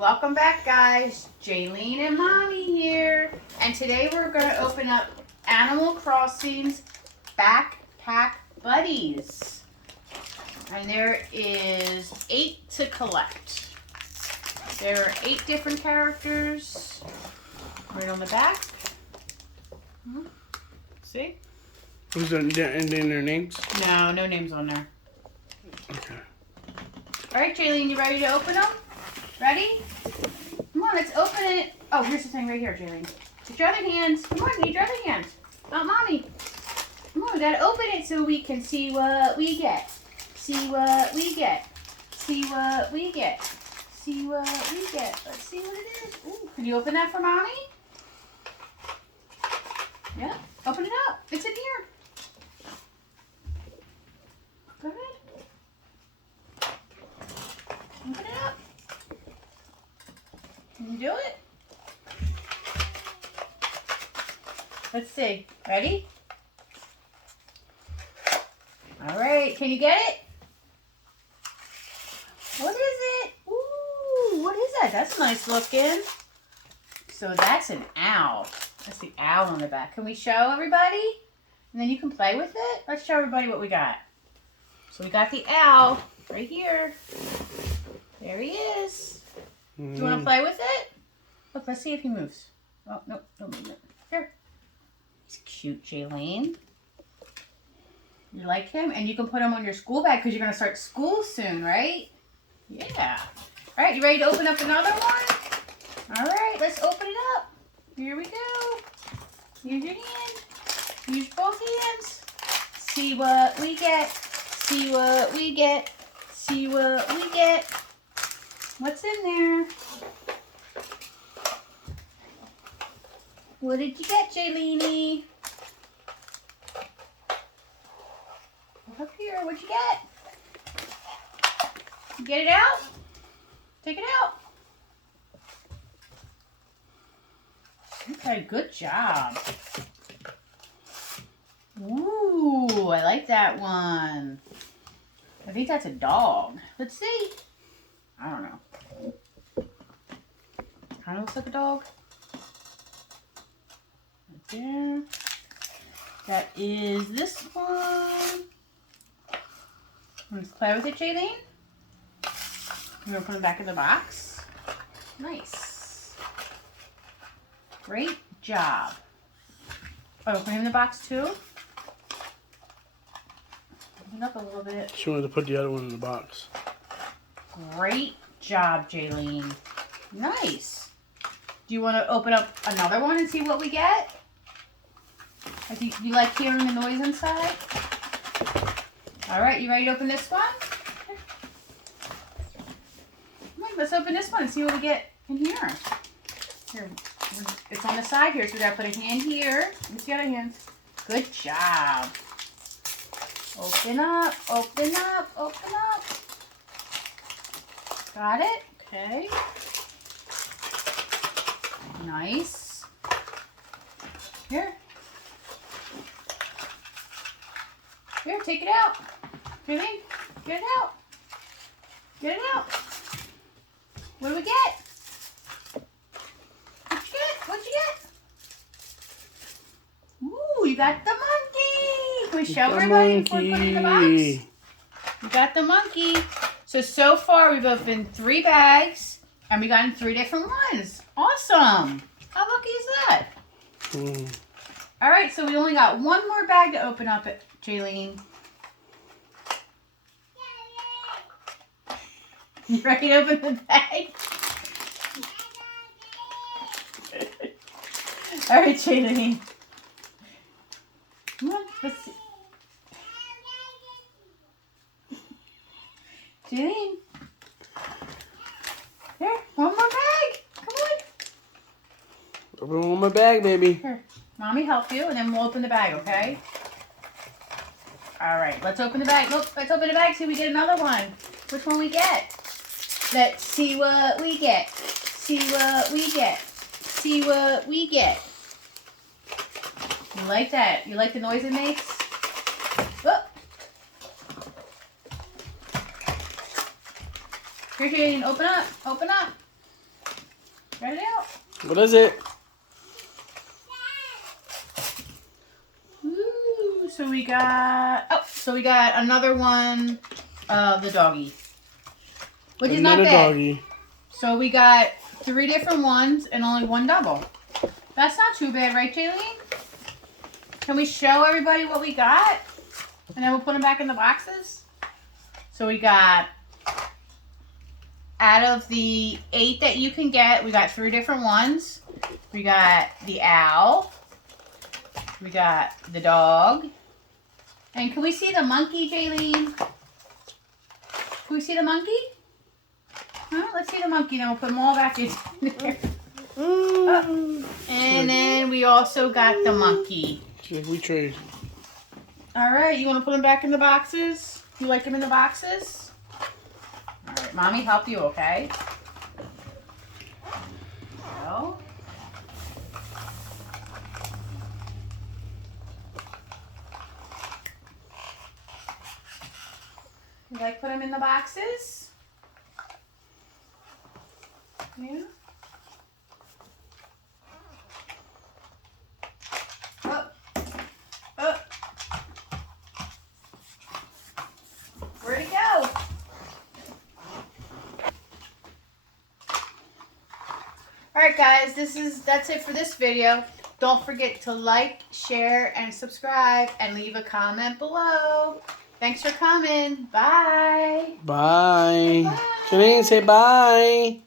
Welcome back, guys. Jaylene and Mommy here. And today we're going to open up Animal Crossing's Backpack Buddies. And there is 8 to collect. There are 8 different characters right on the back. See? Was there in their names? No names on there. Okay. All right, Jaylene, you ready to open them? Ready? Come on, let's open it. Oh, here's the thing right here, Jaylene. Get your other hands. Come on, need your other hands. Not Mommy. Come on, we gotta open it so we can see what we get. See what we get. See what we get. See what we get. Let's see what it is. Ooh, can you open that for Mommy? Yeah, open it up. It's in here. Go ahead. Open it up. Can you do it? Let's see. Ready? All right. Can you get it? What is it? Ooh, what is that? That's nice looking. So that's an owl. That's the owl on the back. Can we show everybody? And then you can play with it. Let's show everybody what we got. So we got the owl right here. There he is. Do you want to play with it? Look, let's see if he moves. Oh, no, don't move it. Here. He's cute, Jaylene. You like him? And you can put him on your school bag because you're going to start school soon, right? Yeah. All right, you ready to open up another one? All right, let's open it up. Here we go. Use your hand. Use both hands. See what we get. See what we get. See what we get. What's in there? What did you get, Jaylene? Look up here. What'd you get? You get it out? Take it out. Okay, good job. Ooh, I like that one. I think that's a dog. Let's see. I don't know. Kind of looks like a dog. Right there. That is this one. Let's play with it, Jaylene. We're going to put it back in the box. Nice. Great job. Oh, put him in the box too. Open it up a little bit. She wanted to put the other one in the box. Great job, Jaylene. Nice. Do you want to open up another one and see what we get? Do you like hearing the noise inside? All right, you ready to open this one? Come on, let's open this one and see what we get in here. Here, it's on the side here, so we gotta put a hand here. Let's the other hand. Good job. Open up, open up, open up. Got it? Okay. Nice. Here. Here, take it out. Jaylene, get it out. Get it out. What do we get? What'd you get? What'd you get? Ooh, you got the monkey. Can we show everybody before we put it in the box? You got the monkey. So far we've opened 3 bags and we gotten 3 different ones. Awesome. How lucky is that? All right, so we only got 1 more bag to open up, Jaylene. You ready to open the bag? All right, Jaylene. Come on, let's see. Jaylene. Here, 1 more bag. Come on. Open one more bag, baby. Here, Mommy help you, and then we'll open the bag, okay? All right, let's open the bag. Look, let's open the bag, see if we get another one. Which one we get? Let's see what we get. See what we get. See what we get. You like that? You like the noise it makes? Oh. Here, Jaden, open up. Open up. Get it out. What is it? Ooh, so we got another one, the doggy, which is not Another bad. doggy. So we got 3 different ones and only 1 double. That's not too bad, right, Jaylene? Can we show everybody what we got? And then we'll put them back in the boxes. So we got, out of the 8 that you can get, we got 3 different ones. We got the owl. We got the dog. And can we see the monkey, Jaylene? Can we see the monkey? Huh? Let's see the monkey, then we'll put them all back in there. Oh. And then we also got the monkey. We trade. All right, you want to put them back in the boxes? You like them in the boxes? All right, Mommy, help you, okay? So. You like put them in the boxes? Yeah. Up. Up. Where'd it go? Alright guys, that's it for this video. Don't forget to like, share, and subscribe, and leave a comment below. Thanks for coming. Bye. Bye. Bye. Janine, say bye.